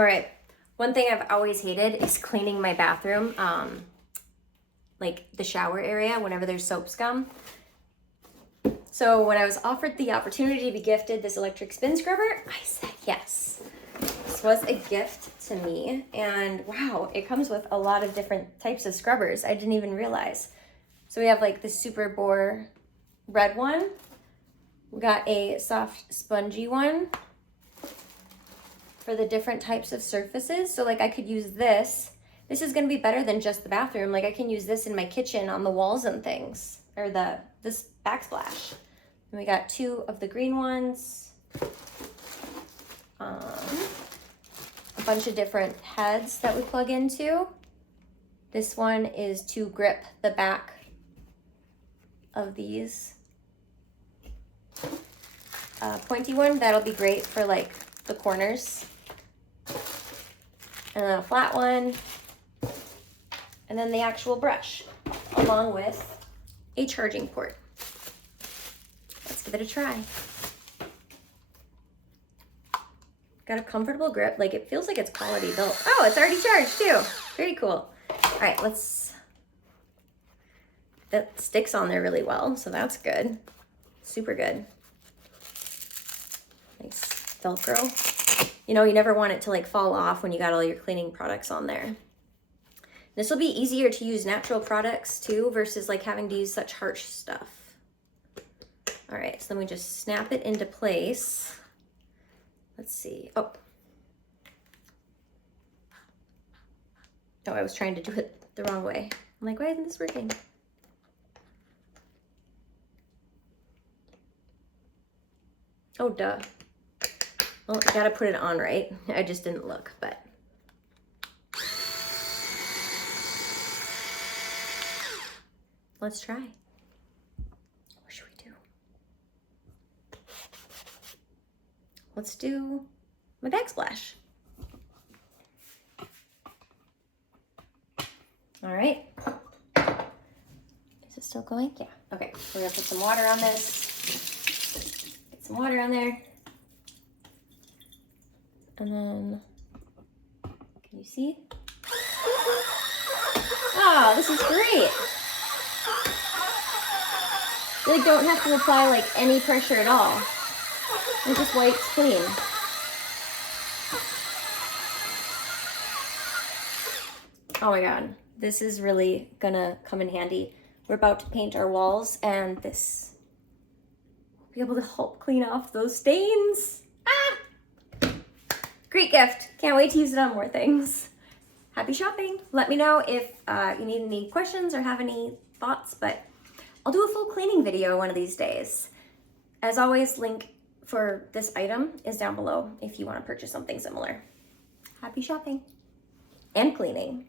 All right, one thing I've always hated is cleaning my bathroom, like the shower area whenever there's soap scum. So when I was offered the opportunity to be gifted this electric spin scrubber, I said yes. This was a gift to me, and wow, it comes with a lot of different types of scrubbers. I didn't even realize. So we have like the super bore red one. We got a soft spongy one for the different types of surfaces. So like I could use this. This is gonna be better than just the bathroom. Like I can use this in my kitchen on the walls and things, or this backsplash. And we got 2 of the green ones. A bunch of different heads that we plug into. This one is to grip the back of these. Pointy one, that'll be great for like the corners. And then a flat one. And then the actual brush, along with a charging port. Let's give it a try. Got a comfortable grip, like it feels like it's quality built. Oh, it's already charged too. Very cool. All right, that sticks on there really well, so that's good. Super good. Nice Velcro. You know, you never want it to like fall off when you got all your cleaning products on there. This will be easier to use natural products too versus like having to use such harsh stuff. All right, so then we just snap it into place. Let's see. Oh, I was trying to do it the wrong way. I'm like, why isn't this working? Oh, duh. Well, I gotta put it on right. I just didn't look, but. Let's try. What should we do? Let's do my backsplash. All right. Is it still going? Yeah. Okay, we're gonna put some water on this. Get some water on there. And then, can you see? Oh, this is great. You like don't have to apply like any pressure at all. It just wipes clean. Oh my God, this is really gonna come in handy. We're about to paint our walls and this will be able to help clean off those stains. Ah! Great gift. Can't wait to use it on more things. Happy shopping. Let me know if you need any questions or have any thoughts, but I'll do a full cleaning video one of these days. As always, link for this item is down below if you want to purchase something similar. Happy shopping and cleaning.